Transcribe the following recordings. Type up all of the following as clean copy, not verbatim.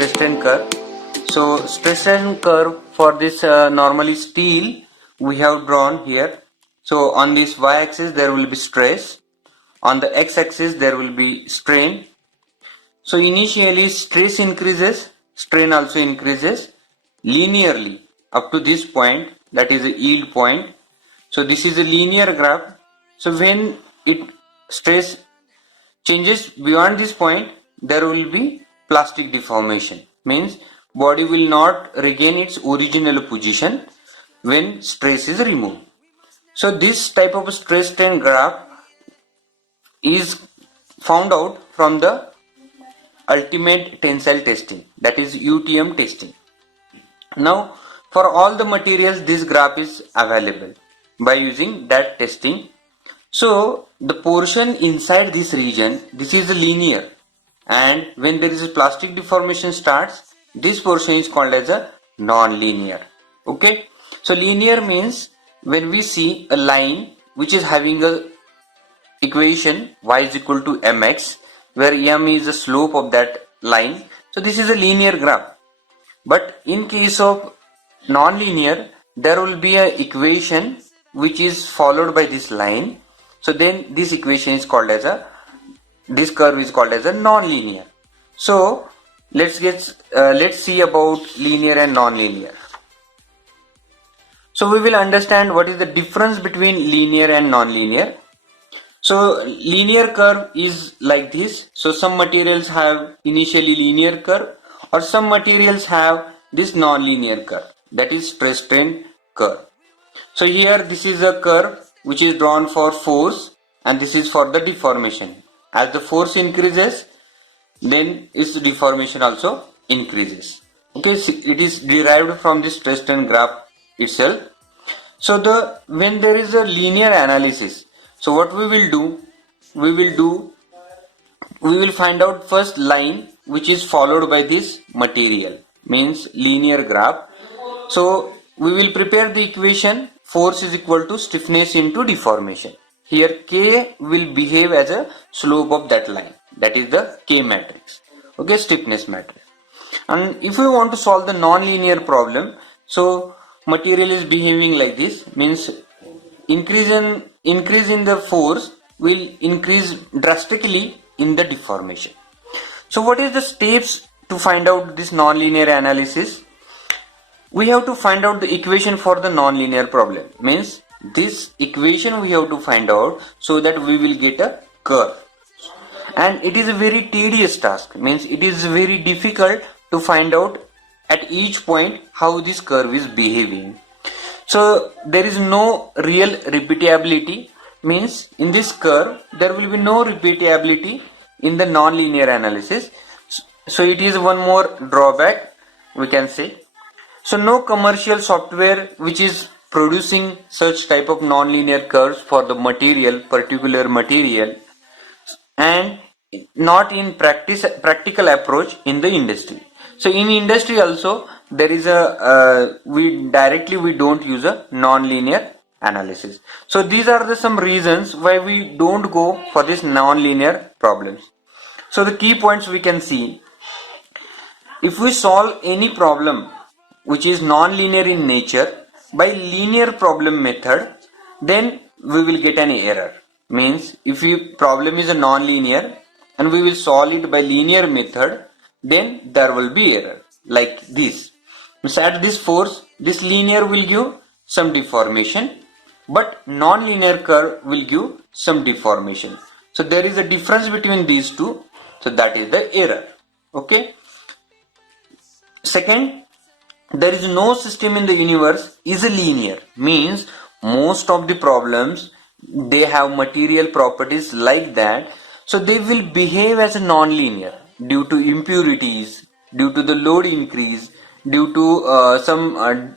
stress strain curve. So stress strain curve for this normally steel we have drawn here. So on this y-axis there will be stress, on the x-axis there will be strain. So initially stress increases, strain also increases linearly up to this point, that is the yield point. So this is a linear graph. So when it stress changes beyond this point, there will be plastic deformation, means body will not regain its original position when stress is removed. So this type of stress strain graph is found out from the ultimate tensile testing, that is UTM testing. Now for all the materials this graph is available by using that testing. So the portion inside this region, this is linear, and when there is a plastic deformation starts, this portion is called as a non-linear. Okay, so linear means when we see a line which is having a equation y is equal to mx, where m is the slope of that line, so this is a linear graph. But in case of non-linear, there will be a equation which is followed by this line. So then this equation is called as this curve is called as a non-linear. So let's see about linear and non-linear. So we will understand what is the difference between linear and non-linear. So linear curve is like this. So some materials have initially linear curve, or some materials have this non-linear curve, that is stress strain curve. So here this is a curve which is drawn for force, and this is for the deformation. As the force increases, then its deformation also increases. Okay, so it is derived from the stress strain graph itself. So when there is a linear analysis, so what we will find out first line which is followed by this material, means linear graph. So we will prepare the equation force is equal to stiffness into deformation. Here K will behave as a slope of that line, that is the K matrix. Okay, stiffness matrix. And if we want to solve the non-linear problem, so material is behaving like this, means increase in the force will increase drastically in the deformation. So what is the steps to find out this non-linear analysis? We have to find out the equation for the non-linear problem, means this equation we have to find out so that we will get a curve. And it is a very tedious task, means it is very difficult to find out at each point how this curve is behaving. So there is no real repeatability, means in this curve there will be no repeatability in the non-linear analysis. So it is one more drawback, we can say. So no commercial software which is producing such type of non-linear curves for the particular material, and not in practical approach in the industry. So in industry also there is we don't use a non-linear analysis. So these are some reasons why we don't go for this non-linear problems. So the key points we can see: if we solve any problem which is non-linear in nature by linear problem method, then we will get an error. Means if problem is a non-linear and we will solve it by linear method, then there will be error like this. Means at this force, this linear will give some deformation, but non-linear curve will give some deformation. So there is a difference between these two. So that is the error. Okay. Second, there is no system in the universe is a linear, means most of the problems they have material properties like that, so they will behave as a non-linear due to impurities, due to the load increase, due to some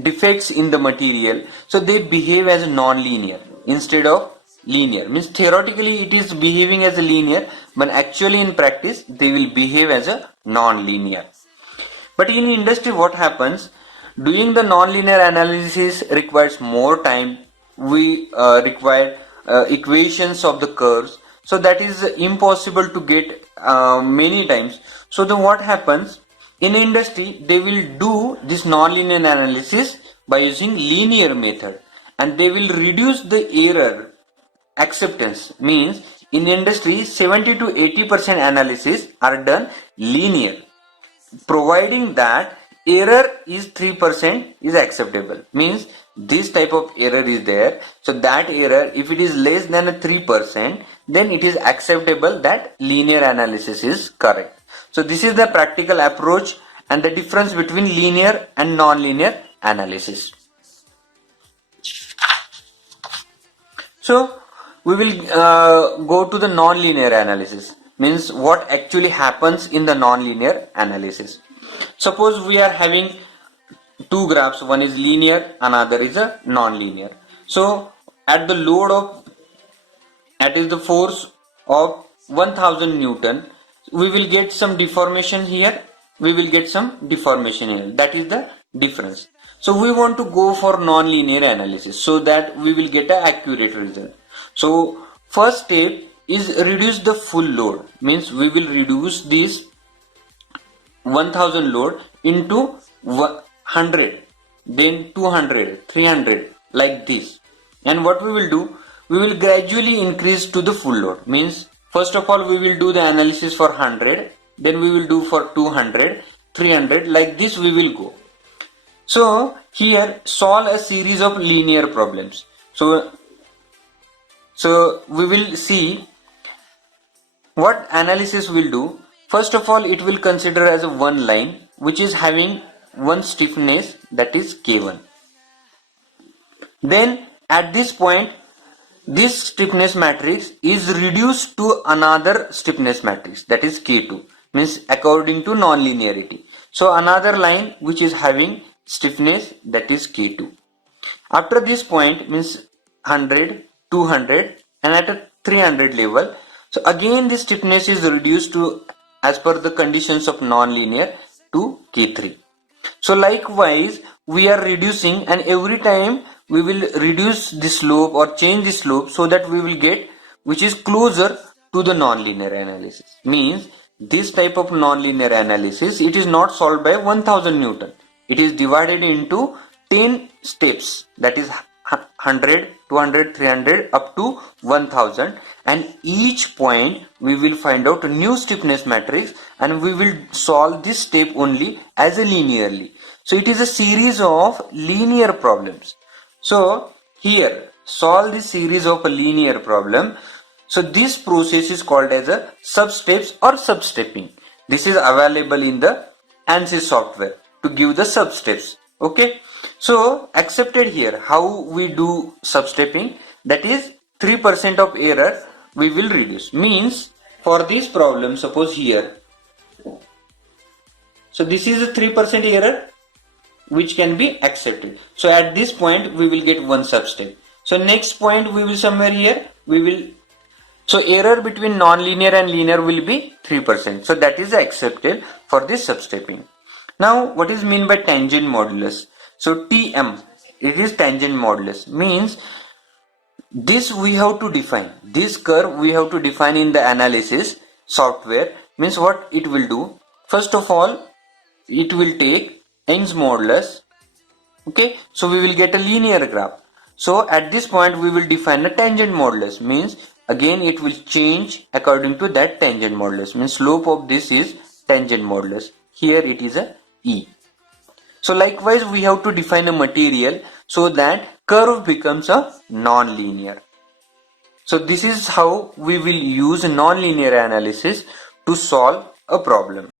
defects in the material. So they behave as a non-linear instead of linear, means theoretically it is behaving as a linear, but actually in practice they will behave as a non-linear. But in industry what happens, doing the non-linear analysis requires more time. We require equations of the curves, so that is impossible to get many times. So then what happens, in industry they will do this nonlinear analysis by using linear method, and they will reduce the error acceptance. Means in industry 70 to 80% analysis are done linear, providing that error is 3% is acceptable. Means this type of error is there, so that error, if it is less than a 3%, then it is acceptable that linear analysis is correct. So this is the practical approach and the difference between linear and non-linear analysis. So we will go to the non-linear analysis. Means what actually happens in the non-linear analysis. Suppose we are having two graphs, one is linear, another is a non-linear. So at the load of, that is the force of 1000 Newton, we will get some deformation here, we will get some deformation here. That is the difference. So we want to go for non-linear analysis so that we will get an accurate result. So first step is reduce the full load. Means we will reduce this 1000 load into 100, then 200, 300, like this. And what we will do, we will gradually increase to the full load. Means first of all we will do the analysis for 100, then we will do for 200, 300, like this we will go. So here solve a series of linear problems. So we will see what analysis will do. First of all, it will consider as a one line which is having one stiffness, that is K1. Then at this point this stiffness matrix is reduced to another stiffness matrix, that is K2. Means according to non-linearity. So another line which is having stiffness, that is K2. After this point, means 100, 200 and at a 300 level, so again this stiffness is reduced to, as per the conditions of non-linear, to K3. So likewise we are reducing, and every time we will reduce the slope or change the slope so that we will get which is closer to the non-linear analysis. Means this type of non-linear analysis, it is not solved by 1000 Newton. It is divided into 10 steps, that is 100, 200, 300 up to 1000, and each point we will find out a new stiffness matrix and we will solve this step only as a linearly. So it is a series of linear problems. So here solve this series of a linear problem. So this process is called as a sub-steps or sub-stepping. This is available in the ANSYS software to give the sub-steps. Okay. So accepted here how we do sub-stepping, that is 3% of error we will reduce. Means for this problem, suppose here, so this is a 3% error which can be accepted. So at this point we will get one sub-step. So next point we will somewhere here we will, so error between non-linear and linear will be 3%. So that is accepted for this sub-stepping. Now what is mean by tangent modulus? So TM, it is tangent modulus. Means this we have to define, this curve we have to define in the analysis software. Means what it will do, first of all it will take Young's modulus. Okay, so we will get a linear graph. So at this point we will define a tangent modulus. Means again it will change according to that tangent modulus. Means slope of this is tangent modulus. Here it is a E. So likewise we have to define a material so that curve becomes a non-linear. So this is how we will use non-linear analysis to solve a problem.